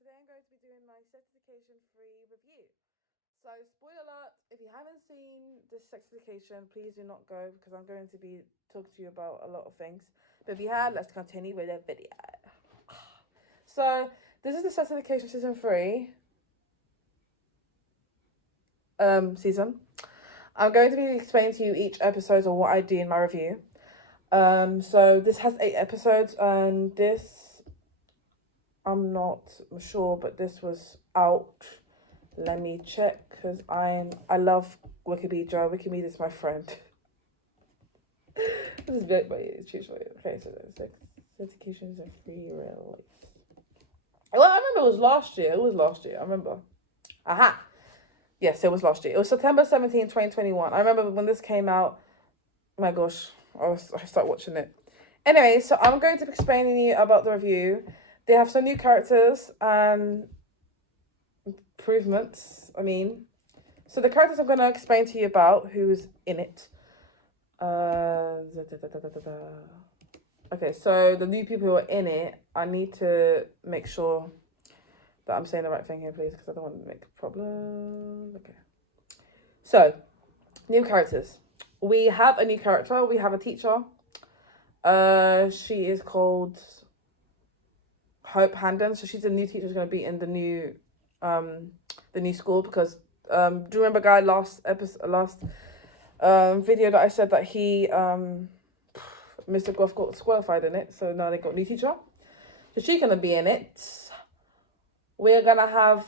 today I'm going to be doing my certification free review. So, spoiler alert, if you haven't seen this certification, please do not go because I'm going to be talking to you about a lot of things. But if you have, let's continue with the video. So, this is the certification season 3 season. I'm going to be explaining to you each episode of what I do in my review. So this has 8 episodes, and this, I'm not sure, but this was out. Let me check because I love Wikipedia. Wikipedia is my friend. This is big, but it's true. Okay, so there's certifications are free release. Well, I remember it was last year. It was last year. I remember. Aha. Yes, it was last year. It was September 17, 2021. I remember when this came out. Oh my gosh, I started watching it. Anyway, so I'm going to be explaining you about the review. They have some new characters and improvements. So the characters I'm going to explain to you about, who's in it. Okay, so the new people who are in it, I need to make sure that I'm saying the right thing here, please, because I don't want to make a problem. Okay. So, new characters. We have a new character. We have a teacher. She is called Hope Handon. So she's a new teacher who's going to be in the new school because do you remember, guy, last video that I said that he Mr. Goff got disqualified in it, so now they got a new teacher. So she's gonna be in it. We're gonna have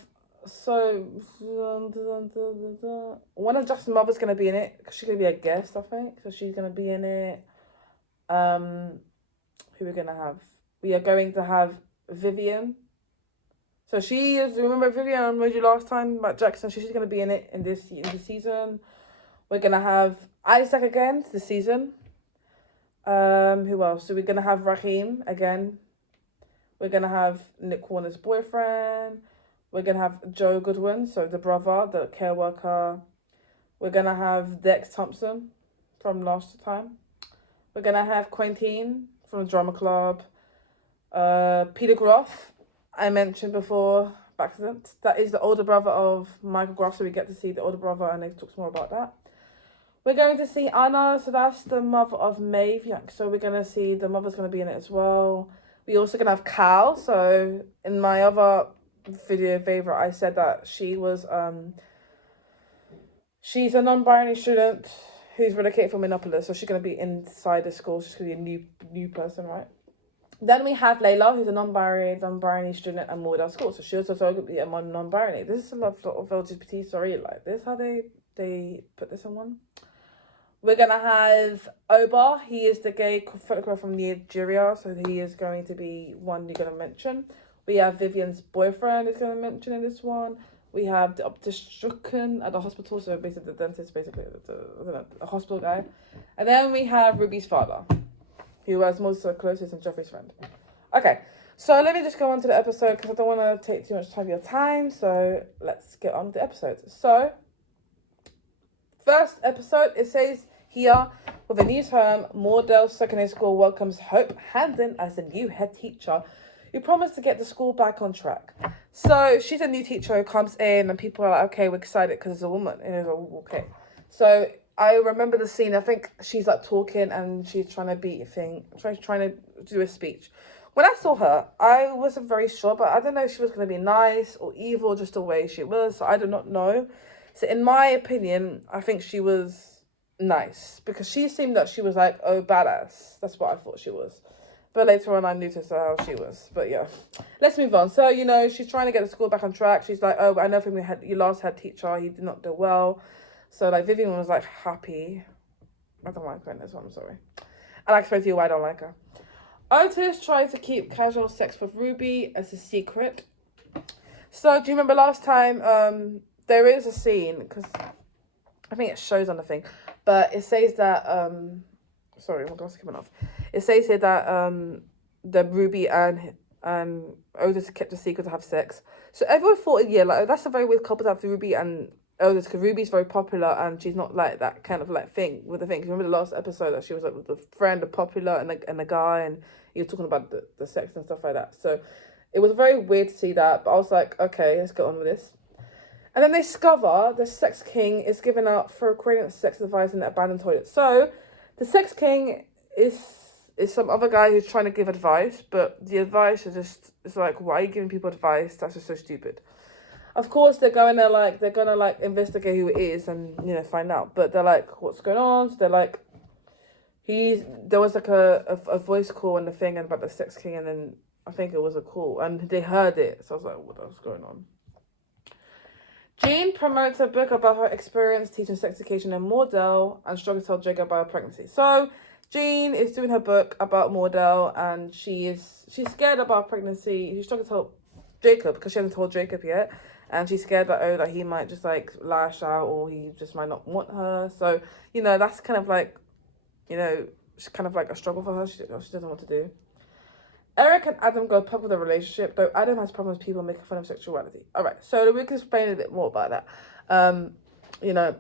one of Justin's mother's gonna be in it because she's gonna be a guest, I think. So she's gonna be in it. Who we're gonna have? We are going to have Vivian. So she is, remember Vivian I told you last time about Jackson? She's gonna be in it in this season. We're gonna have Isaac again this season. Who else? So we're gonna have Raheem again. We're gonna have Nick Warner's boyfriend. We're gonna have Joe Goodwin, so the brother, the care worker. We're gonna have Dex Thompson from last time. We're gonna have Quentin from the drama club. Peter Groff, I mentioned before, by accident. That is the older brother of Michael Groff, so we get to see the older brother and they talk more about that. We're going to see Anna, so that's the mother of Maeve Young. So we're going to see the mother's going to be in it as well. We also going to have Cal. So in my other video favorite, I said that she was, she's a non-binary student who's relocated from Minneapolis. So she's going to be inside the school. She's going to be a new person, right? Then we have Layla, who's a non-binary student at Moordale School. So she also going to be a non-binary. This is a lot of LGBT story like this. How they put this in one. We're going to have Oba. He is the gay photographer from Nigeria, so he is going to be one you're going to mention. We have Vivian's boyfriend is going to mention in this one. We have the obstetrician at the hospital, so basically the dentist, basically the hospital guy. And then we have Ruby's father, who was most closest and Jeffrey's friend. Okay, so let me just go on to the episode because I don't want to take too much time of your time, so let's get on with the episode. So, first episode, it says here, with a new term, Moordale Secondary School welcomes Hope Handon as the new head teacher who promised to get the school back on track. So she's a new teacher who comes in and people are like, okay, we're excited because it's a woman. And it's like, okay. So I remember the scene, I think she's like talking and she's trying to be a thing, trying to do a speech. When I saw her, I wasn't very sure, but I don't know if she was going to be nice or evil, just the way she was. So I do not know. So in my opinion, I think she was nice because she seemed that she was like, oh, badass. That's what I thought she was. But later on, I noticed how she was. But yeah, let's move on. So, she's trying to get the school back on track. She's like, oh, I know from your last head teacher, he did not do well. So, like, Vivian was, like, happy. I don't like her in this one, I'm sorry. I'll explain to you why I don't like her. Otis tried to keep casual sex with Ruby as a secret. So, do you remember last time, there is a scene, because I think it shows on the thing, but it says that, sorry, my glass is coming off. It says here that the Ruby and Otis kept a secret to have sex. So everyone thought, yeah, like that's a very weird couple to have, Ruby and Otis, because Ruby's very popular and she's not like that kind of like thing with the thing. Remember the last episode that she was like with the friend, the popular and the guy, and he was talking about the sex and stuff like that. So It was very weird to see that, but I was like, okay, let's get on with this. And then they discover the sex king is given out for creating sex advice in the abandoned toilet. So the sex king is some other guy who's trying to give advice, but the advice is just, it's like, why are you giving people advice? That's just so stupid. Of course, they're gonna investigate who it is and, you know, find out. But they're like, what's going on? So they're like, there was like a voice call and the thing about the sex king, and then I think it was a call, and they heard it. So I was like, what else is going on? Jean promotes a book about her experience teaching sex education in Mordell and struggles to tell Jacob about her pregnancy. So Jean is doing her book about Mordell, and she's scared about pregnancy. She's struggling to tell Jacob because she hasn't told Jacob yet, and she's scared that he might just like lash out, or he just might not want her. So, you know, that's kind of like, you know, it's kind of like a struggle for her. She doesn't know what to do. Eric and Adam go public with their relationship, though Adam has problems with people making fun of sexuality. All right, so we can explain a bit more about that. You know,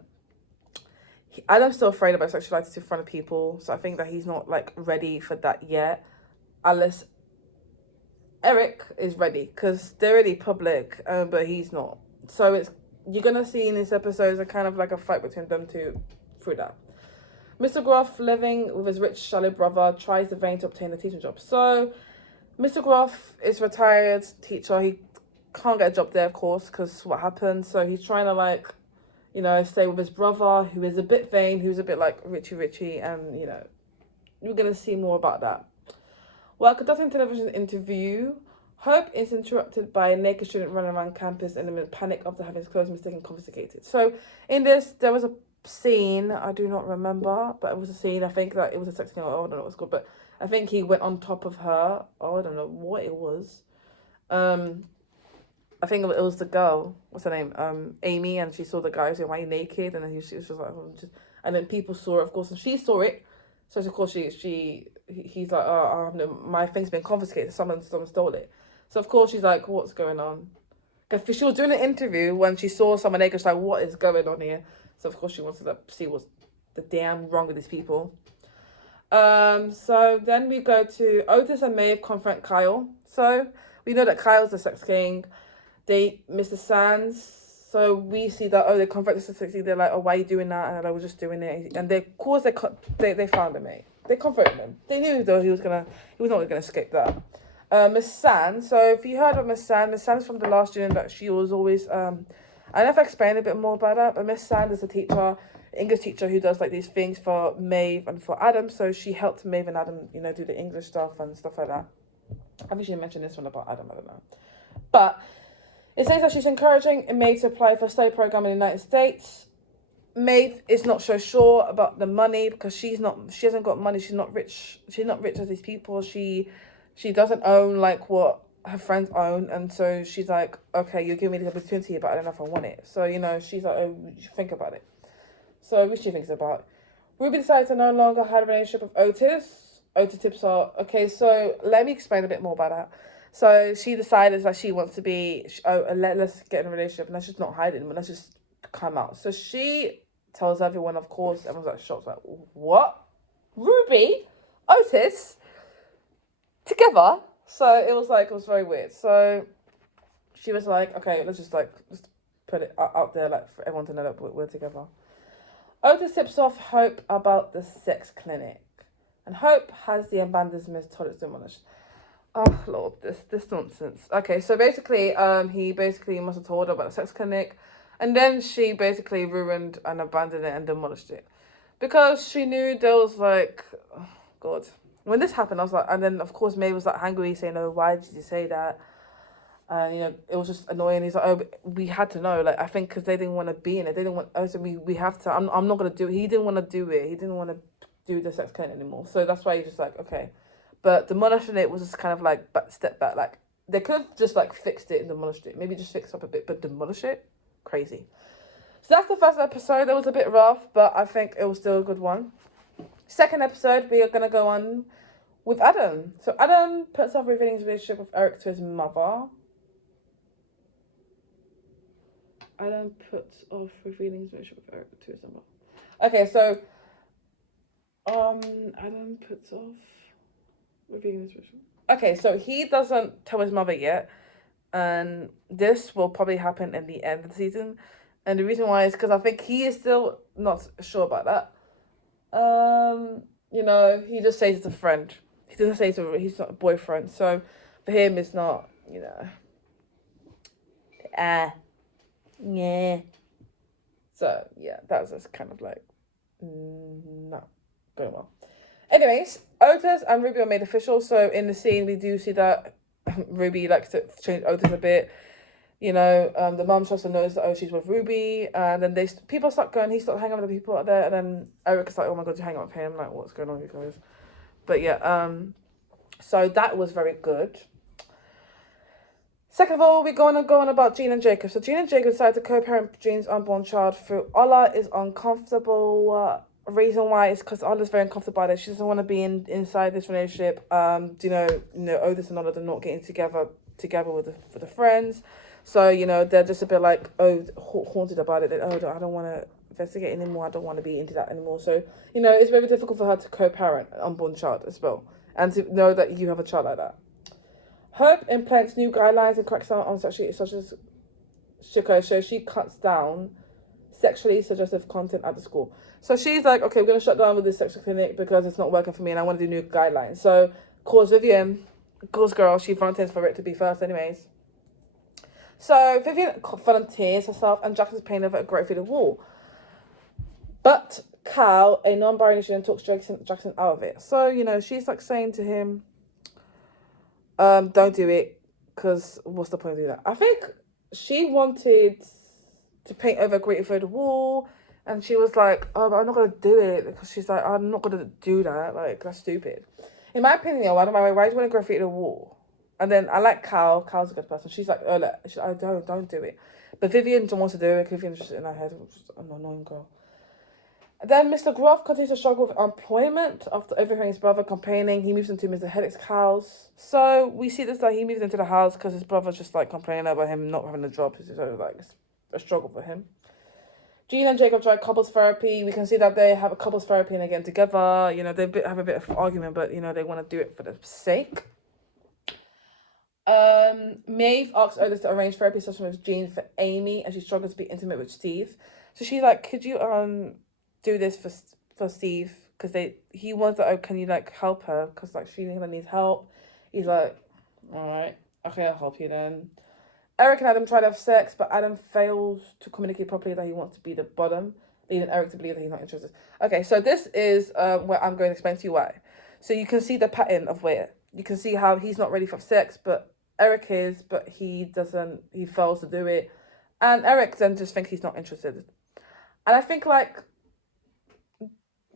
Adam's still afraid about sexuality in front of people, so I think that he's not like ready for that yet. Unless Eric is ready, because they're already public, but he's not. So you're gonna see in these episodes a kind of like a fight between them two through that. Mr. Groff, living with his rich, shallow brother, tries in vain to obtain a teaching job. So Mr. Groff is retired teacher. He can't get a job there, of course, because what happened. So he's trying to, like, you know, stay with his brother, who is a bit vain, who's a bit like Richie, and, you know, we're going to see more about that. While conducting a television interview, Hope is interrupted by a naked student running around campus in a panic after having his clothes mistaken confiscated. So in this, there was a scene, I do not remember, but it was a scene, I think that it was a sex scene, I don't know what it's called, but I think he went on top of her. Oh, I don't know what it was. I think it was the girl. What's her name? Amy, and she saw the guy saying, "Why are you naked?" And then she was just like, oh, and then people saw it, of course, and she saw it. So of course he's like, oh, I have no, my thing's been confiscated. Someone stole it. So of course she's like, what's going on? Because she was doing an interview when she saw someone naked. She's like, what is going on here? So of course she wants to see what's the damn wrong with these people. So then we go to Otis and Maeve confront Kyle. So we know that Kyle's the sex king. Mr. Sands. So we see that, they confront the sex king. They're like, oh, why are you doing that? And I was just doing it. And they found him, mate. They confronted him. They knew though he was not gonna escape that. Miss Sands. So if you heard of Miss Sands from the last unit, that she was always I don't know if I explained a bit more about that, but Miss Sands is a teacher, English teacher, who does like these things for Maeve and for Adam. So she helped Maeve and Adam, you know, do the English stuff and stuff like that. I think she mentioned this one about Adam, I don't know. But it says that she's encouraging Maeve to apply for a study program in the United States. Maeve is not so sure about the money because she hasn't got money. She's not rich. She's not rich as these people. She doesn't own like what her friends own, and so she's like, okay, you're giving me the opportunity, but I don't know if I want it. So, you know, she's like, oh, you should think about it. So what she thinks about. Ruby decides to no longer have a relationship with Otis. Otis tips her. Okay, so let me explain a bit more about that. So she decided that she wants to be, let's get in a relationship, and let's just not hide it, but let's just come out. So she tells everyone, of course, everyone's like shocked, like, what? Ruby? Otis? Together? So it was very weird. So she was like, okay, let's just put it out there, like, for everyone to know that we're together. Otis tips off Hope about the sex clinic, and Hope has the abandoned toilets demolished. Oh Lord, this nonsense. Okay, so basically, he basically must have told her about the sex clinic, and then she basically ruined and abandoned it and demolished it, because she knew there was like, oh God. When this happened, I was like, and then of course May was like angry, saying, "Oh, why did you say that?" And, you know, it was just annoying. He's like, oh, but we had to know. Like, I think because they didn't want to be in it. They didn't want, oh, so we have to. I'm not going to do it. He didn't want to do it. He didn't want to do the sex clinic anymore. So that's why he's just like, okay. But demolishing it was just kind of like step back. Like, they could have just like fixed it and demolished it. Maybe just fix up a bit, but demolish it? Crazy. So that's the first episode. It was a bit rough, but I think it was still a good one. Second episode, we are going to go on with Adam. So Adam puts off revealing his relationship with Eric to his mother. Adam puts off revealing his relationship with Eric to his mother. Okay, so Adam puts off revealing his relationship. Okay, so he doesn't tell his mother yet, and this will probably happen in the end of the season. And the reason why is because I think he is still not sure about that. He just says it's a friend. He doesn't say he's not a boyfriend. So for him, it's not, yeah. So yeah, that's just kind of like, not going well. Anyways, Otis and Ruby are made official. So in the scene, we do see that Ruby likes to change Otis a bit. The mum also knows that, she's with Ruby, and then people start going, he starts hanging out with the people out there, and then Eric is like, oh my god, you hang out with him, like, what's going on, you guys? But yeah, so that was very good. Second of all, we're going to go on about Jean and Jacob. So Jean and Jacob decided to co-parent Jean's unborn child through Ola is uncomfortable. Reason why is because Ola's very uncomfortable about it. She doesn't want to be inside this relationship. Otis and Ola are not getting together with the friends. So, they're just a bit like, haunted about it. I don't want to investigate anymore. I don't want to be into that anymore. So, it's very difficult for her to co-parent an unborn child as well. And to know that you have a child like that. Hope implements new guidelines and cracks down on sexuality, such as Shiko. So she cuts down sexually suggestive content at the school. So she's like, okay, we're going to shut down with this sexual clinic because it's not working for me and I want to do new guidelines. So, calls Vivian, calls girl, she volunteers for it to be first anyways. So Vivian volunteers herself and Jackson's paying over a great faded wall. But Cal, a non-binary student, talks Jackson out of it. So, she's like saying to him, don't do it, because what's the point of doing that? I think she wanted to paint over a great faded wall, and she was like, oh, but I'm not going to do it, because she's like, I'm not going to do that, like, that's stupid. In my opinion, why do you want to graffiti the wall? And then I like Cal's a good person. She's like, don't do it. But Vivian don't want to do it. Vivian's just in her head. I'm an annoying girl. Then Mr. Groff continues to struggle with employment after overhearing his brother complaining. He moves into Mr. Hedrick's house. So we see this, that he moves into the house because his brother's just like complaining about him not having a job. So like it's a struggle for him. Jean and Jacob try couples therapy. We can see that they have a couples therapy and again together. They have a bit of argument, but they want to do it for the sake. Maeve asks Otis to arrange therapy session with Jean for Amy, and she struggles to be intimate with Steve. So she's like, "Could you do this for Steve? Because he wants to. Oh, can you like help her? Because like she needs help." He's like, "All right, okay, I'll help you then." Eric and Adam try to have sex, but Adam fails to communicate properly that he wants to be the bottom, leading Eric to believe that he's not interested. Okay, so this is where I'm going to explain to you why. So you can see the pattern of where you can see how he's not ready for sex, but Eric is, but he fails to do it. And Eric then just thinks he's not interested. And I think like,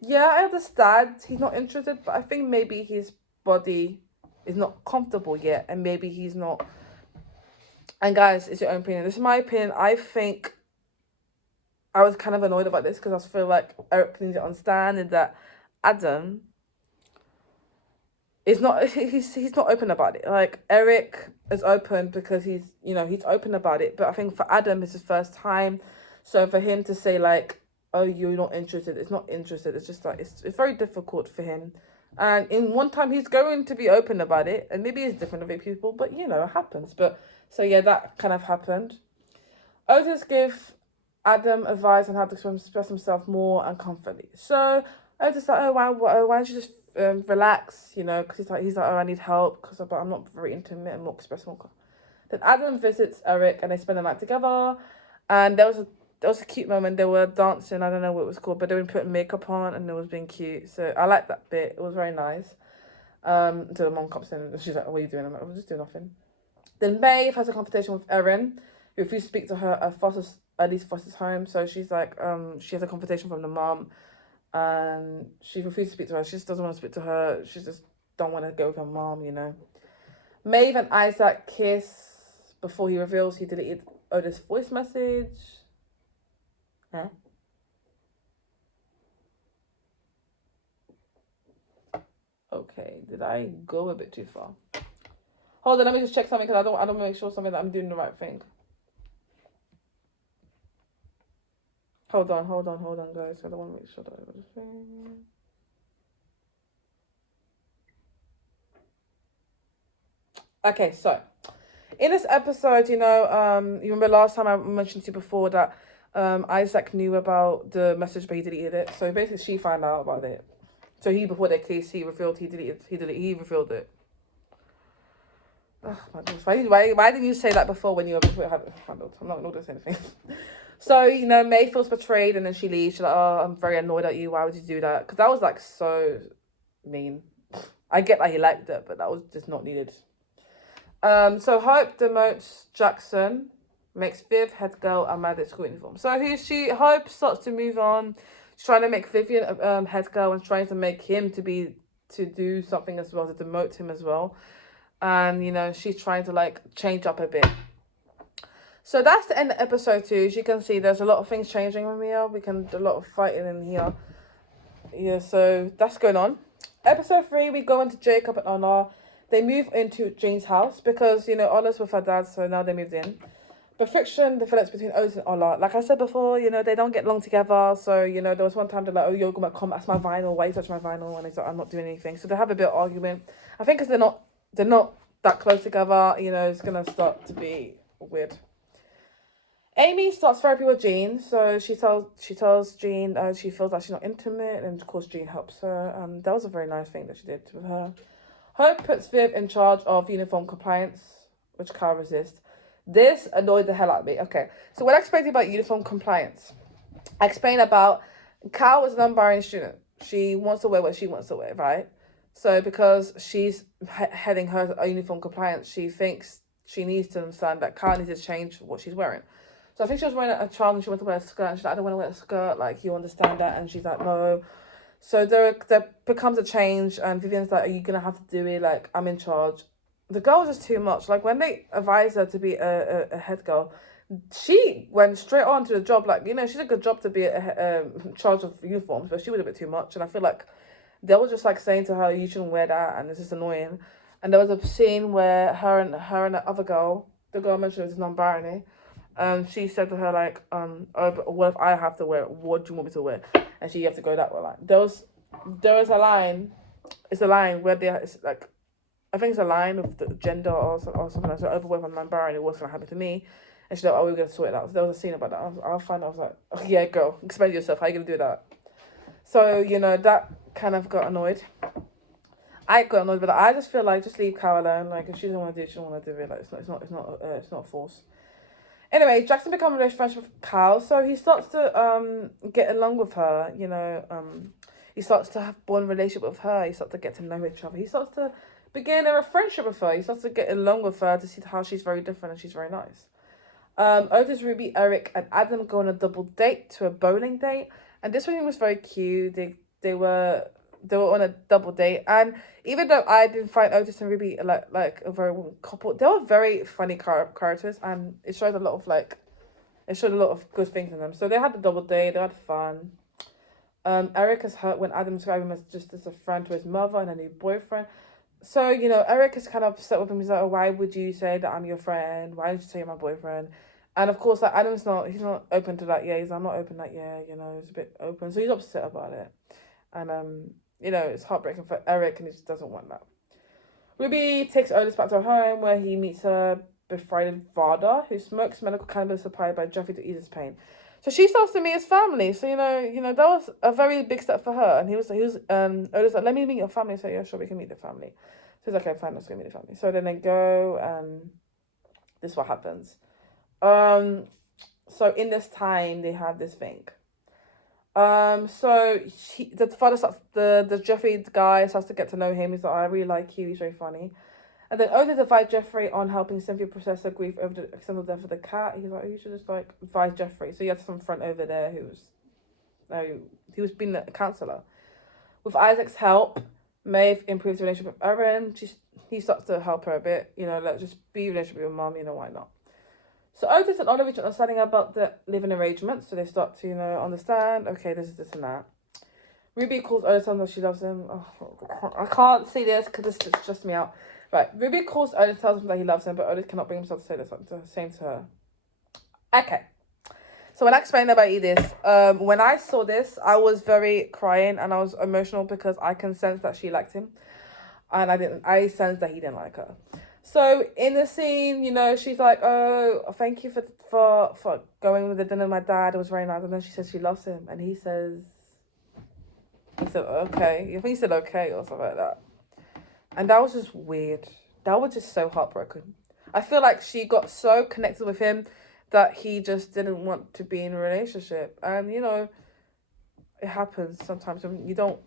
yeah, I understand he's not interested, but I think maybe his body is not comfortable yet. And maybe he's not. And guys, it's your own opinion. This is my opinion. I think I was kind of annoyed about this because I feel like Eric needs to understand that Adam is not, he's not open about it. Like Eric is open because he's open about it. But I think for Adam, it's his first time. So for him to say like, oh, you're not interested, it's not interested. It's just like, it's very difficult for him. And in one time, he's going to be open about it. And maybe it's different with people, but it happens. But so yeah, that kind of happened. Otis gives Adam advice on how to express himself more and comfortably. So Otis like, why don't you just relax, because he's like, oh, I need help because I'm not very intimate and more expressive. Then Adam visits Eric and they spend the night together. And there was a cute moment. They were dancing. I don't know what it was called, but they were putting makeup on and it was being cute. So I liked that bit. It was very nice. Until the mom comes in and she's like, oh, what are you doing? I'm like, I'm just doing nothing. Then Maeve has a conversation with Erin, who refused to speak to her at Foster's home. So she's like, she has a conversation from the mom, and she refused to speak to her. She just doesn't want to speak to her. She just don't want to go with her mom, Maeve and Isaac kiss before he reveals he deleted Otis' voice message. Huh? Okay, did I go a bit too far? Hold on, let me just check something because I don't make sure something that I'm doing the right thing. Hold on, guys. I don't want to make sure that I got the thing. Okay, so in this episode, you remember last time I mentioned to you before that Isaac knew about the message, but he deleted it. So basically, she found out about it. So before their case, he revealed he revealed it. Oh my gosh, why didn't you say that before when you were before it had handled? I'm not gonna say anything. So, May feels betrayed and then she leaves. She's like, oh, I'm very annoyed at you. Why would you do that? Because that was like so mean. I get that he liked it, but that was just not needed. So Hope demotes Jackson, makes Viv head girl and Mad at school uniform. So Hope starts to move on. She's trying to make Vivian head girl and trying to make him to do something as well, to demote him as well. And she's trying to like change up a bit. So that's the end of episode 2. As you can see, there's a lot of things changing with Mia. A lot of fighting in here. Yeah, so that's going on. Episode 3, we go into Jacob and Anna. They move into Jane's house because, Olla's with her dad, so now they moved in. The friction develops between Otis and Ola. Like I said before, they don't get along together. So, there was one time they're like, oh, you're going to come, that's my vinyl. Why you touch my vinyl? And he's like, I'm not doing anything. So they have a bit of argument. I think because they're not that close together, it's going to start to be weird. Amy starts therapy with Jean, so she tells Jean she feels like she's not intimate, and of course Jean helps her. That was a very nice thing that she did with her. Hope puts Viv in charge of uniform compliance, which Kyle resists. This annoyed the hell out of me. Okay, so when I explained about uniform compliance, I explained about Kyle is a non-binary student. She wants to wear what she wants to wear, right? So because she's heading her uniform compliance, she thinks she needs to understand that Kyle needs to change what she's wearing. So I think she was wearing a child and she wanted to wear a skirt. And she's like, I don't want to wear a skirt. Like, you understand that? And she's like, no. So there becomes a change. And Vivian's like, are you going to have to do it? Like, I'm in charge. The girl was just too much. Like, when they advised her to be a head girl, she went straight on to the job. Like, she did a good job to be in charge of uniforms. But she was a bit too much. And I feel like they were just, like, saying to her, you shouldn't wear that. And it's just annoying. And there was a scene where her and the other girl, the girl mentioned was non-binary, she said to her, like, oh, but what if I have to wear it? What do you want me to wear? And she had to go that way. Like, there was a line, it's a line where it's like, I think it's a line of the gender or something like that. So, what if I'm non-binary, what's going to happen to me? And she's like, oh, we're going to sort it out. So there was a scene about that. I was like, oh, yeah, girl, explain yourself. How are you going to do that? So, that kind of got annoyed. I got annoyed, but I just feel like, just leave Kyle alone. Like, if she doesn't want to do it, she doesn't want to do it. Like, it's not forced. Anyway, Jackson becomes a friendship with Cal, so he starts to get along with her, he starts to have one relationship with her, he starts to get to know each other, he starts to begin a friendship with her, he starts to get along with her to see how she's very different and she's very nice. Otis, Ruby, Eric and Adam go on a double date to a bowling date, and this one was very cute. They were on a double date, and even though I didn't find Otis and Ruby like a very couple, they were very funny characters, and it showed a lot of good things in them. So they had the double date, they had fun. Eric is hurt when Adam described him as a friend to his mother and a new boyfriend. So, Eric is kind of upset with him. He's like, oh, why would you say that I'm your friend? Why did you say you're my boyfriend? And of course, like, he's not open to that. Yeah, I'm not open that. Yeah, it's a bit open. So he's upset about it. And, it's heartbreaking for Eric, and he just doesn't want that. Ruby takes Otis back to her home, where he meets her befriended father, who smokes medical cannabis supplied by Jeffrey to ease his pain. So she starts to meet his family. So, that was a very big step for her. And he was Otis like, let me meet your family. So, yeah, sure, we can meet the family. So he's like, okay, fine, let's go meet the family. So then they go, and this is what happens. So in this time, they have this thing. So the father starts, the Jeffrey guy starts to get to know him. He's like, I really like you. He's very funny. And then Otis advised Jeffrey on helping Cynthia process her grief over the accidental death of the cat. He's like, oh, you should just like advise Jeffrey. So he had some friend over there he was being a counsellor. With Isaac's help, Maeve improves the relationship with Erin. He starts to help her a bit. Like, just be in a relationship with your mum. Why not? So Otis and Ola reach understanding about the living arrangement. So they start to, understand, okay, this is this and that. Ruby calls Otis tells him that she loves him. Oh, I can't see this because this just stressed me out. Right, Ruby calls Otis, tells him that he loves him, but Otis cannot bring himself to say the same to her. Okay. So when I explained about this, when I saw this, I was very crying and I was emotional because I can sense that she liked him. And I sensed that he didn't like her. So in the scene, she's like, "Oh, thank you for going with the dinner. My dad, it was very nice." And then she says she loves him, and he said, "Okay." I think he said "okay" or something like that. And that was just weird. That was just so heartbroken. I feel like she got so connected with him that he just didn't want to be in a relationship. And it happens sometimes when you don't.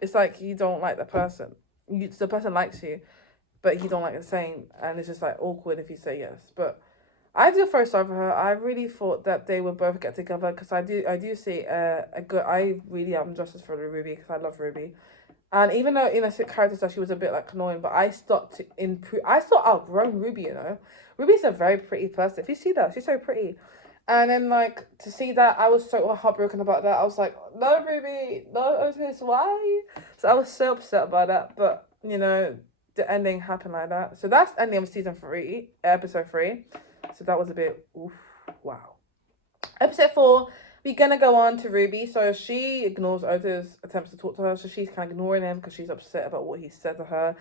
It's like you don't like the person. The person likes you, but you don't like the same, and it's just like awkward if you say yes. But I feel very sorry for her. I really thought that they would both get together because I do see a good. I really am justice for Ruby because I love Ruby, and even though characters that she was a bit like annoying, but I start to improve. I start outgrowing Ruby. Ruby's a very pretty person. If you see that, she's so pretty. And then, like, to see that, I was so heartbroken about that. I was like, no, Ruby, no, Otis, why? So I was so upset about that. But, the ending happened like that. So that's the ending of season 3, episode 3. So that was a bit, oof, wow. Episode 4, we're going to go on to Ruby. So she ignores Otis' attempts to talk to her. So she's kind of ignoring him because she's upset about what he said to her.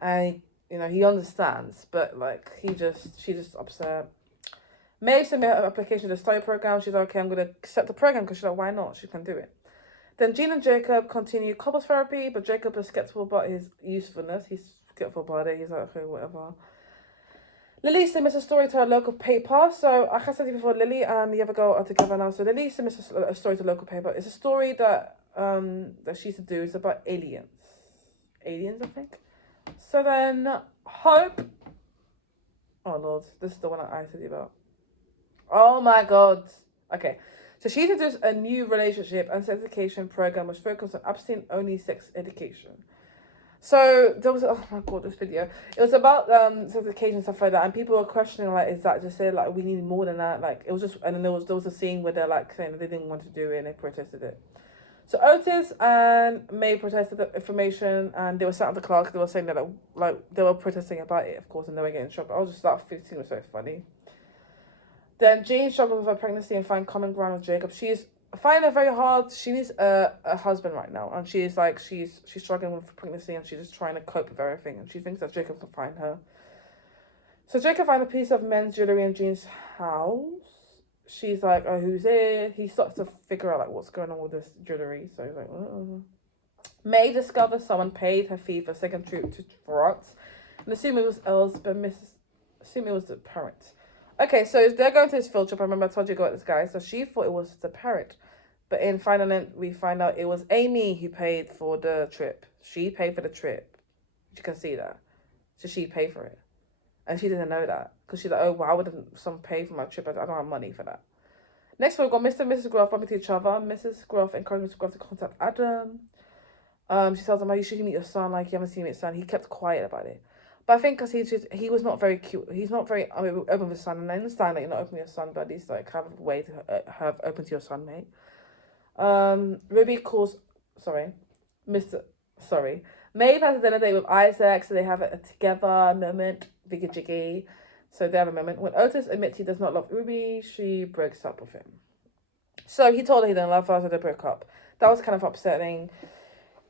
And, he understands. But, like, she's just upset. May submit her application to the study program. She's like, okay, I'm going to accept the program because she's like, why not? She can do it. Then Jean and Jacob continue couples therapy, but Jacob is skeptical about his usefulness. He's skeptical about it. He's like, okay, whatever. Lily submits a story to her local paper. So, like I said before, Lily and the other girl are together now. So Lily submits a story to the local paper. It's a story that she used to do. It's about aliens. Aliens, I think. So then Hope. Oh Lord, this is the one that I told you about. Oh my God. Okay. So she introduced a new relationship and sex education program which focused on abstinence-only sex education. So there was, oh my God, this video. It was about sex education and stuff like that, and people were questioning, like, is that just it? Like, we need more than that. Like, it was just, and then there was a scene where they're like saying that they didn't want to do it and they protested it. So Otis and May protested the information, and they were sat at the class. They were saying that like they were protesting about it, of course, and they were getting in trouble. I was just like, 15 was so funny. Then Jane struggles with her pregnancy and finds common ground with Jacob. She's finding it very hard. She needs a husband right now, and she's struggling with pregnancy, and she's just trying to cope with everything. And she thinks that Jacob can find her. So Jacob finds a piece of men's jewelry in Jean's house. She's like, "Oh, who's it?" He starts to figure out like what's going on with this jewelry. So he's like, May discovers someone paid her fee for a second trip to France, and assuming it was Els, but assuming it was the parent. Okay, so they're going to this field trip. I remember I told you about this guy. So she thought it was the parent. But in final end, we find out it was Amy who paid for the trip. She paid for the trip. You can see that. So she paid for it. And she didn't know that. Because she's like, oh, why wouldn't someone pay for my trip? I don't have money for that. Next, we've got Mr. and Mrs. Groff bumping to each other. Mrs. Groff encouraged Mr. Groff to contact Adam. She tells him, oh, you should meet your son. Like, you haven't seen your son. He kept quiet about it. But I think because he was not very cute. He's not very open with his son. And I understand that you're not open with your son, but at least like have a way to have open to your son, mate. Ruby calls, Maeve has a dinner date with Isaac, so they have a together moment, viggy jiggy. So they have a moment. When Otis admits he does not love Ruby, she breaks up with him. So he told her he didn't love her, so they broke up. That was kind of upsetting.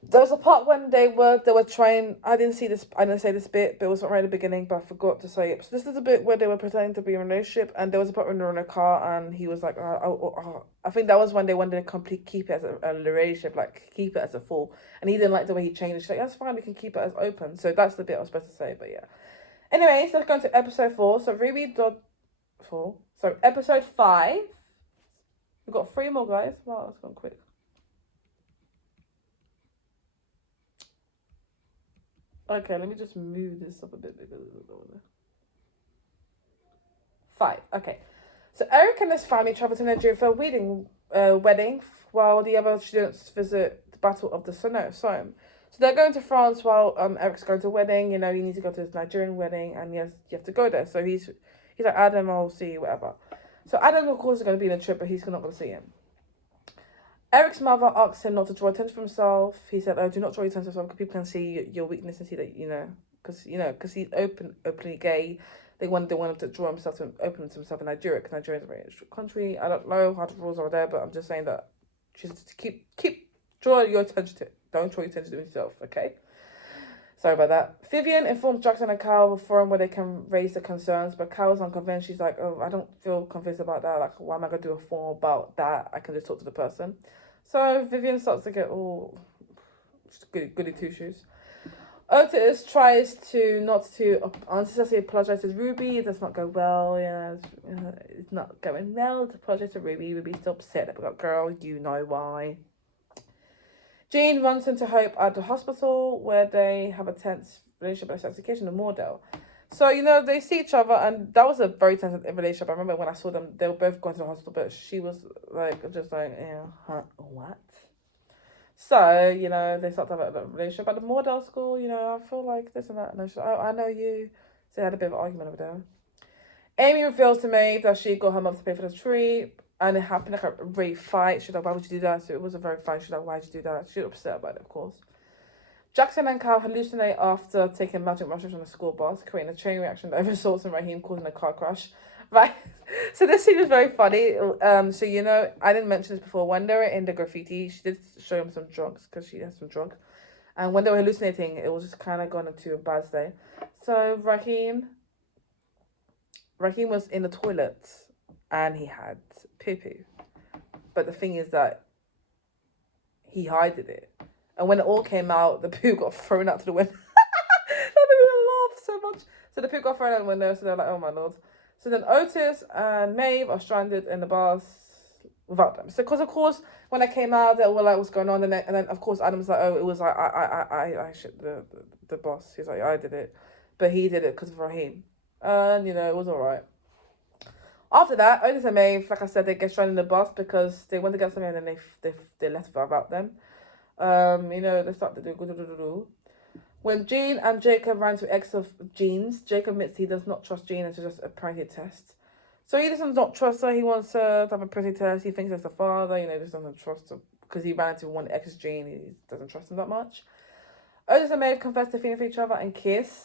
There was a part when they were trying. I didn't say this bit, but it was right at the beginning, but I forgot to say it. So this is a bit where they were pretending to be in a relationship, and there was a part when they were in a car, and he was like, I think that was when they wanted to keep it as a relationship, like keep it as a full, and he didn't like the way he changed it. She's like, that's fine, we can keep it as open. So that's the bit I was supposed to say, but yeah. Anyway, so let's go into episode 4. So episode 5. We've got 3 more, guys. Wow, that's gone quick. Okay, let me just move this up a bit because it's over there. 5. Okay. So Eric and his family travel to Nigeria for a wedding while the other students visit the Battle of the Somme. So they're going to France while Eric's going to a wedding. You need to go to his Nigerian wedding and you have to go there. So he's like, Adam, I'll see you, whatever. So Adam, of course, is going to be in the trip, but he's not going to see him. Eric's mother asks him not to draw attention to himself. He said, oh, do not draw attention to yourself because people can see your weakness and see that, because he's openly gay. They wanted him to draw himself to open to himself in Nigeria because Nigeria is a very strict country. I don't know how the rules are there, but I'm just saying that she's to keep draw your attention to it. Don't draw your attention to yourself, okay? Sorry about that. Vivian informs Jackson and Kyle of a forum where they can raise their concerns, but Kyle's unconvinced. She's like, oh, I don't feel convinced about that. Like, why am I going to do a forum about that? I can just talk to the person. So Vivian starts to get all goody two-shoes. Otis tries to not to unnecessarily apologize to Ruby. It does not go well. It's not going well to apologize to Ruby. Ruby's still upset about girl. You know why. Jean runs into Hope at the hospital where they have a tense relationship and sex education in Mordell. So, they see each other, and that was a very tense relationship. I remember when I saw them, they were both going to the hospital, but she was just like, what? So, they start to have a relationship at the Mordell school. I feel like this and that. And she's like, oh, I know you. So they had a bit of an argument over there. Amy reveals to Maeve that she got her mum to pay for the tree. And it happened like a really fight. She's like, why would you do that? So it was a very fight. She's like, why'd you do that? She's upset about it, of course. Jackson and Kyle hallucinate after taking magic mushrooms from the school bus, creating a chain reaction that results in Raheem causing a car crash. Right? So this scene was very funny. So, I didn't mention this before. When they were in the graffiti, she did show him some drugs because she has some drugs. And when they were hallucinating, it was just kind of gone into a bad state. So Raheem was in the toilet and he had poo-poo. But the thing is that he hided it. And when it all came out, the poo got thrown out to the window. That made me laugh so much. So the poo got thrown out the window, so they're like, oh my lord. So then Otis and Maeve are stranded in the bus without them. So because of course when I came out, they were like, what's going on? And then of course Adam's like, oh, it was like I shit the boss. He's like, I did it, but he did it because of Raheem. And it was alright. After that, Otis and Maeve, like I said, they get stranded in the bus because they went to get something and then they left without them. They start to do. When Jean and Jacob ran to X of Jean's, Jacob admits he does not trust Jean and to just a pregnancy test. So he does not trust her. He wants her to have a pregnancy test. He thinks it's the father. Just doesn't trust her because he ran into one X Jean. He doesn't trust him that much. Otis and Maeve confess to feeling for each other and kiss.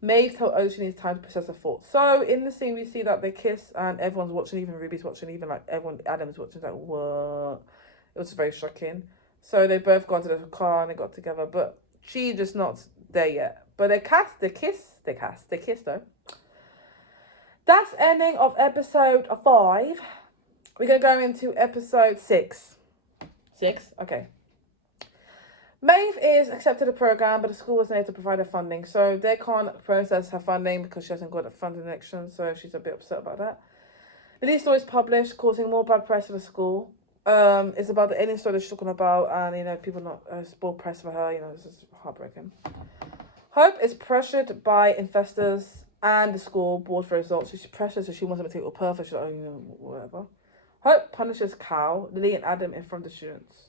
Maeve told Otis she needs time to process her thoughts. So in the scene, we see that they kiss and everyone's watching, even Ruby's watching, even like everyone, Adam's watching. Like, what? It was very shocking. So they both got into the car and they got together, but she just not there yet. But they kiss though. That's ending of episode 5. We're going to go into episode 6. 6? Okay. Maeve is accepted the program, but the school wasn't able to provide her funding, so they can't process her funding because she hasn't got a funding connection, so she's a bit upset about that. The news story is published, causing more bad press for the school. It's about the alien story that she's talking about, and people not spoil press for her. This is heartbreaking. Hope is pressured by investors and the school board for results. She's pressured, so she wants them to take it all perfect. She's like, whatever. Hope punishes Cal, Lily, and Adam in front of the students.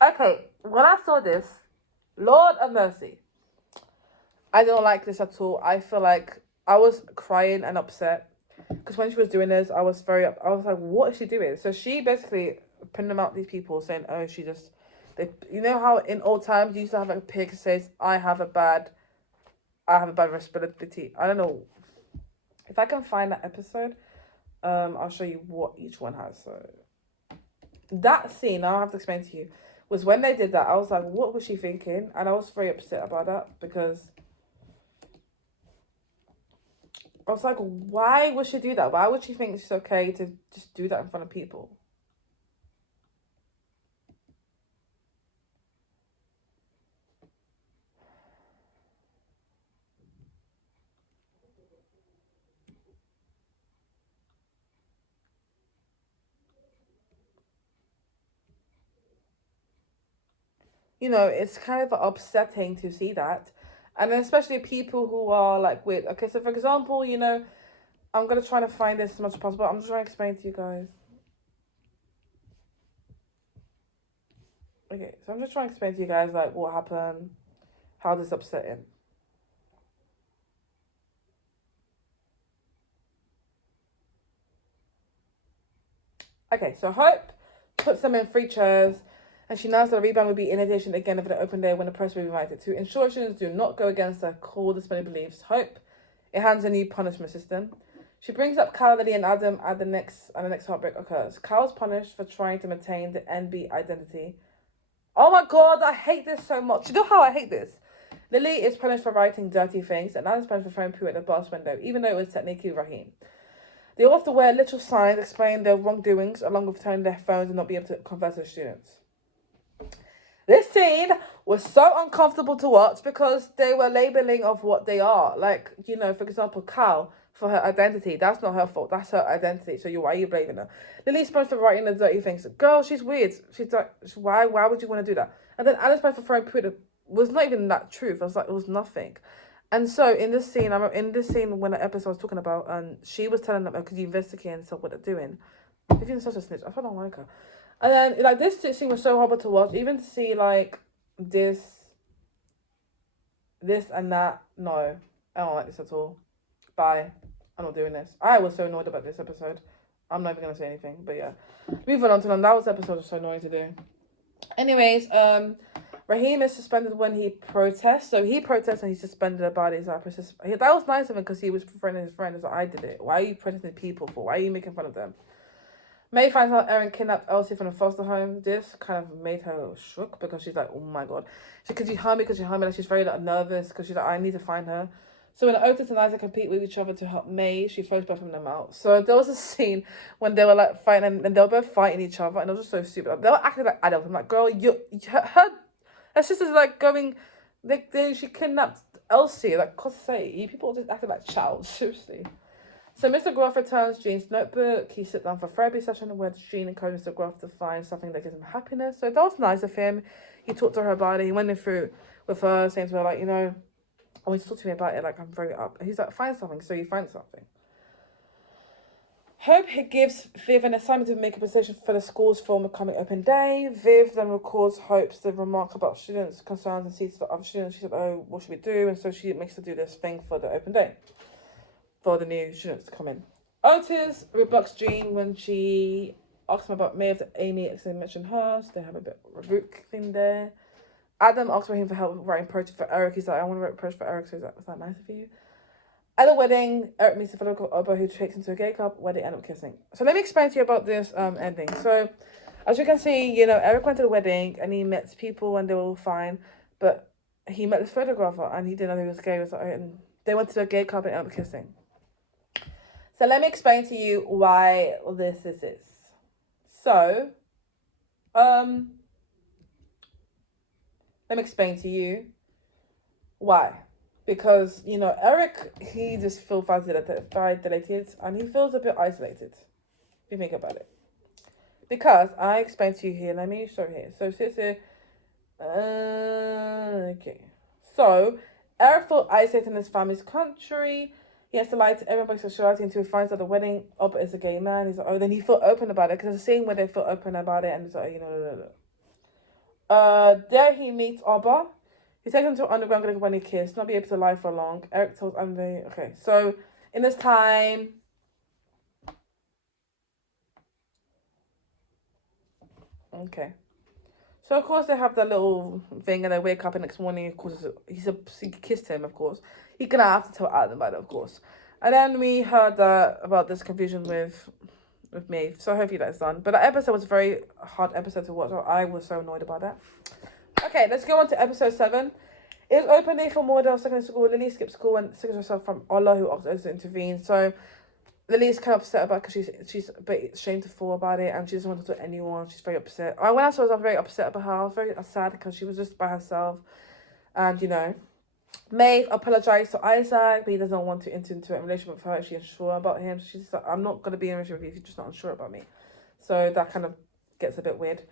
Okay, when I saw this, Lord of mercy, I don't like this at all. I feel like I was crying and upset because when she was doing this, I was like, what is she doing? So she basically printed out these people saying, oh, how in old times you used to have like a pig that says, I have a bad respirability. I don't know if I can find that episode. I'll show you what each one has. So that scene, I'll have to explain to you, was when they did that, I was like, what was she thinking? And I was very upset about that because I was like, why would she do that? Why would she think it's okay to just do that in front of people? It's kind of upsetting to see that. And then especially people who are like weird. Okay, so for example, I'm going to try to find this as much as possible. I'm just trying to explain to you guys. Okay, so I'm just trying to explain to you guys like what happened, how this is upsetting. Okay, so Hope puts them in 3 chairs. And she announced that a rebound would be in addition again of the open day when the press will be invited to ensure students do not go against their core disciplinary beliefs. Hope it hands a new punishment system. She brings up Kyle, Lily, and Adam at the next heartbreak occurs. Kyle's punished for trying to maintain the NB identity. Oh my god, I hate this so much. You know how I hate this? Lily is punished for writing dirty things, and Anna's punished for throwing poo at the bus window, even though it was technically Raheem. They all have to wear little signs explaining their wrongdoings, along with turning their phones and not be able to converse with students. This scene was so uncomfortable to watch because they were labeling of what they are. Like, you know, for example, Cal, for her identity. That's not her fault. That's her identity. So why are you blaming her? Lily's supposed to writing the dirty things. Girl, she's weird. She's like, why would you want to do that? And then Anna's supposed to throwing poo was not even that truth. I was like, it was nothing. And so in this scene, when the episode I was talking about, she was telling them, could you investigate and stuff what they're doing? Vivian's such a snitch. I don't like her. And then, like, this scene was so horrible to watch. Even to see, like, this and that. No, I don't like this at all. Bye. I'm not doing this. I was so annoyed about this episode. I'm not even going to say anything. But, yeah. Moving on to them. That episode was so annoying to do. Anyways, Raheem is suspended when he protests. So he protests and he's suspended about it. That was nice of him because he was befriending his friend. It's like, I did it. Why are you protesting people for? Why are you making fun of them? May finds out Erin kidnapped Elsie from the foster home. This kind of made her shook because she's like, oh my god. Could you harm me? Like, she's very nervous because she's like, I need to find her. So when Otis and Isaac compete with each other to help May, she throws both of them out. So there was a scene when they were like fighting and they were both fighting each other and it was just so stupid. They were acting like adults. I'm like, girl, her sister's like going, she kidnapped Elsie. Like, God's sake, you people just acting like child. Seriously. So Mr. Groff returns Jean's notebook. He sits down for a therapy session where Jean encourages Mr. Groff to find something that gives him happiness. So that was nice of him. He talked to her about it. He went through with her, saying to her, like, you know, I want you to talk to me about it. Like, I'm very up. He's like, find something. So you find something. Hope gives Viv an assignment to make a presentation for the school's film coming open day. Viv then records Hope's the remark about students' concerns and sees the other students. She said, oh, what should we do? And so she makes her do this thing for the open day, for the new students to come in. Otis rebukes Jean when she asks him about May of Amy accidentally mentioned her, so they have a bit of a rebuke thing there. Adam asks for him for help writing poetry for Eric. He's like, I want to write poetry for Eric, so he's like, was that nice of you? At the wedding, Eric meets a fellow called Oba who takes him to a gay club where they end up kissing. So let me explain to you about this ending. So as you can see, you know, Eric went to the wedding and he met people and they were all fine, but he met this photographer and he didn't know he was gay. And they went to a gay club and ended up kissing. So let me explain to you why this is this. So, let me explain to you why. Because, you know, Eric, he just feels validated and he feels a bit isolated. If you think about it. Because I explained to you here, let me show here. So, okay. So, Eric felt isolated in his family's country. He has to lie to everybody's sexuality until he finds out the wedding Oba is a gay man. He's like, oh, then he felt open about it. Because there's a scene where they feel open about it and it's like, you know, there he meets Oba. He takes him to an underground gonna when he kiss, not be able to lie for long. Eric tells Andy, okay, so in this time, okay. So of course they have that little thing and they wake up the next morning, of course, he kissed him, of course. He's gonna have to tell Adam about it, of course. And then we heard about this confusion with me, so hopefully that's done. But that episode was a very hard episode to watch. I was so annoyed about that. Okay, let's go on to episode 7. It was open day for Mordell secondary school. Lily skipped school and signals herself from Ola, who asked us to intervene. So Lily's kind of upset about it because she's a bit ashamed to fall about it and she doesn't want to talk to anyone. She's very upset. When I saw her, I was very upset about her. I was very sad because she was just by herself. And, you know, Maeve apologized to Isaac, but he doesn't want to enter into a relationship with her if she's unsure about him. So she's like, I'm not going to be in a relationship with you if you're just not unsure about me. So that kind of gets a bit weird.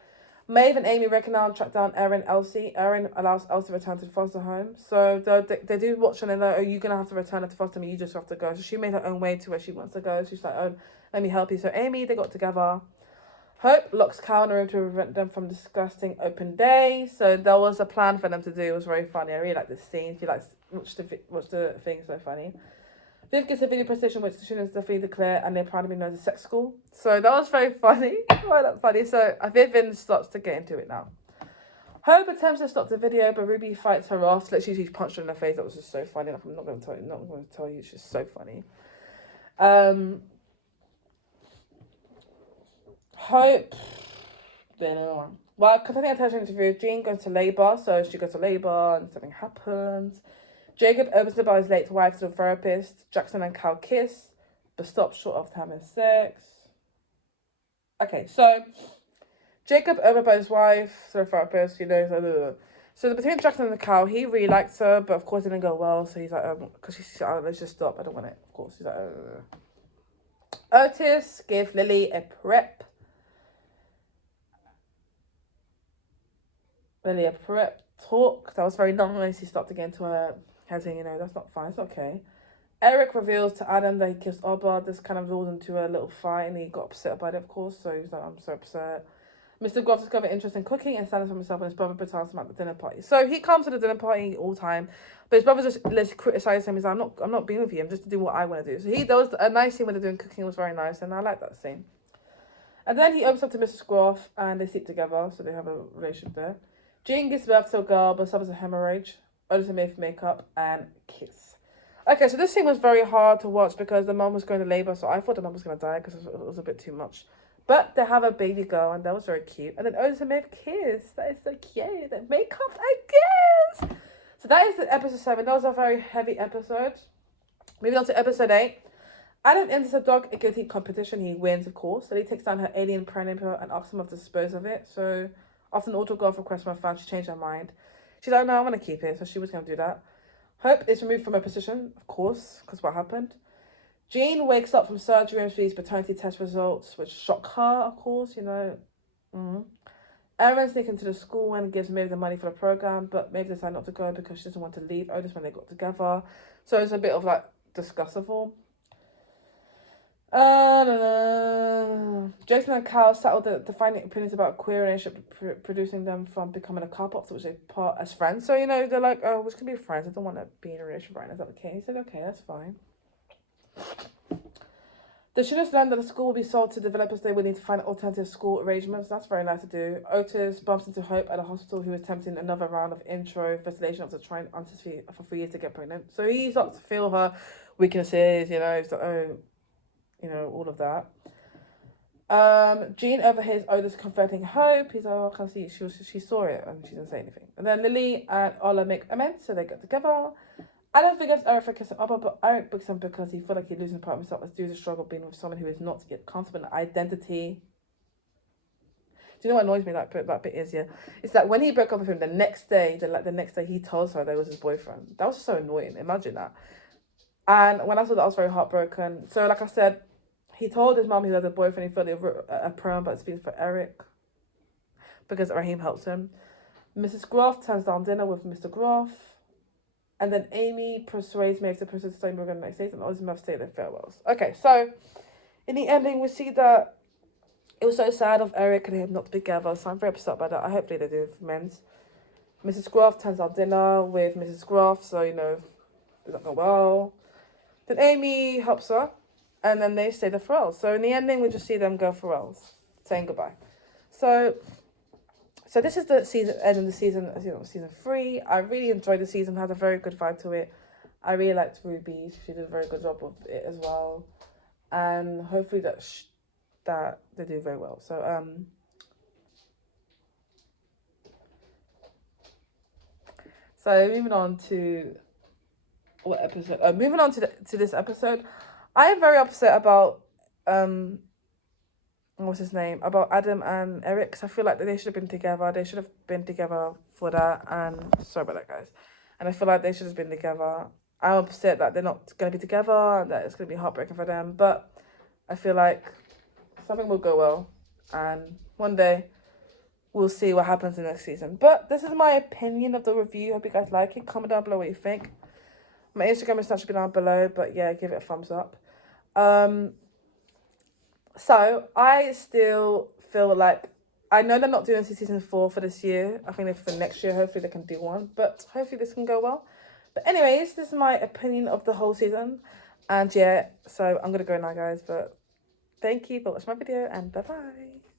Maeve and Amy recognize and track down Erin and Elsie. Erin allows Elsie to return to the foster home. So they do watch and they're like, oh, you're going to have to return her to foster home. You just have to go. So she made her own way to where she wants to go. She's like, oh, let me help you. So Amy, they got together. Hope locks Cal in the room to prevent them from discussing open day. So there was a plan for them to do. It was very funny. I really like this scene. She likes watch the thing. So funny. Viv gets a video presentation which the students definitely declare and they're proud to be known as a sex school. So that was very funny. Why not funny? So Vivian starts to get into it now. Hope attempts to stop the video, but Ruby fights her off. Literally, she punched her in the face. That was just so funny. Like, I'm not going to tell you. It's just so funny. Hope. Well, continuing attention interview, Jean goes to labour, so she goes to labour and something happens. Jacob opens the bar his late wife to the therapist. Jackson and Cal kiss, but stop short of having sex. Okay, so Jacob opens by his wife to the therapist, So between Jackson and Cal, he really likes her, but of course it didn't go well, so he's like, because she's like, let's just stop, I don't want it, of course. He's like, Otis gave Lily a prep talk. That was very nice. He stopped again to her, saying, that's not fine. It's okay. Eric reveals to Adam that he kissed Oba. This kind of rolls into a little fight, and he got upset about it, of course. So he's like, I'm so upset. Mr. Groff discovered interest in cooking and standing for himself, and his brother betimes him at the dinner party. So he comes to the dinner party all the time, but his brother just criticizes him. He's like, I'm not being with you. I'm just to do what I want to do. So he does a nice scene when they're doing cooking. It was very nice, and I like that scene. And then he opens up to Mrs. Groff, and they sleep together, so they have a relationship there. Jean gives birth to a girl, but suffers a hemorrhage. Otis and Maeve make up and kiss. Okay, so this scene was very hard to watch because the mum was going to labour, so I thought the mum was going to die because it was a bit too much. But they have a baby girl, and that was very cute. And then Otis and Maeve kiss. That is so cute. They make up and kiss. So that is episode 7. That was a very heavy episode. Moving on to episode 8. Adam enters a dog agility competition. He wins, of course. So he takes down her alien predator and asks him to dispose of it. So after an autograph request from her fan, she changed her mind. She's like, no, I'm going to keep it. So she was going to do that. Hope is removed from her position, of course, because what happened. Jean wakes up from surgery and sees paternity test results, which shock her, of course, Aaron sneaks into the school and gives Maeve the money for the program, but Maeve decides not to go because she doesn't want to leave Otis when they got together. So it's a bit of, discussable. Jason and Cal settled the defining opinions about queer relationship, producing them from becoming a couple, which they part as friends. So, they're like, oh, we're just going to be friends. I don't want to be in a relationship right now. Is that okay? He said, okay, that's fine. The students learned that the school will be sold to developers. They will need to find alternative school arrangements. That's very nice to do. Otis bumps into Hope at a hospital who is attempting another round of intro investigation after trying for 3 years to get pregnant. So he starts to feel her weaknesses, he's like, all of that. Jean overhears Otis confronting Hope. He's like, I can see she saw it and she didn't say anything. And then Lily and Ola make amends, so they get together. Adam forgives Eric for kissing Oba, but Eric books him because he feels like he's losing part of himself as due to the struggle being with someone who is not yet comfortable in identity. Do you know what annoys me that bit is, yeah? It's that when he broke up with him, the next day he tells her that it was his boyfriend. That was just so annoying. Imagine that. And when I saw that, I was very heartbroken. So, like I said, he told his mum he had a boyfriend. He felt a program, but it's feeling for Eric because Raheem helps him. Mrs. Groff turns down dinner with Mr. Groff. And then Amy persuades Maeve to pursue the same program the next day, and Otis and Maeve say their farewells. Okay, so in the ending, we see that it was so sad of Eric and him not to be together, so I'm very upset by that. I hope they do amends. Mrs. Groff turns down dinner with Mrs. Groff, so, it doesn't go well. Then Amy helps her, and then they say the farewells. So in the ending, we just see them go farewells, saying goodbye. So this is the end of the season, season 3. I really enjoyed the season, had a very good vibe to it. I really liked Ruby. She did a very good job of it as well. And hopefully that they do very well. So moving on to what episode? Moving on to this episode. I am very upset about what's his name, about Adam and Eric, because I feel like they should have been together. They should have been together for that, and sorry about that, guys. And I feel like they should have been together. I'm upset that they're not going to be together, and that it's going to be heartbreaking for them, but I feel like something will go well, and one day we'll see what happens in the next season. But this is my opinion of the review. Hope you guys like it. Comment down below what you think. My Instagram is should be down below, but yeah, give it a thumbs up. So I still feel like, I know they're not doing season 4 for this year. I think they're for next year. Hopefully they can do one, but hopefully this can go well. But anyways, this is my opinion of the whole season. And yeah, so I'm going to go now, guys. But thank you for watching my video, and bye-bye.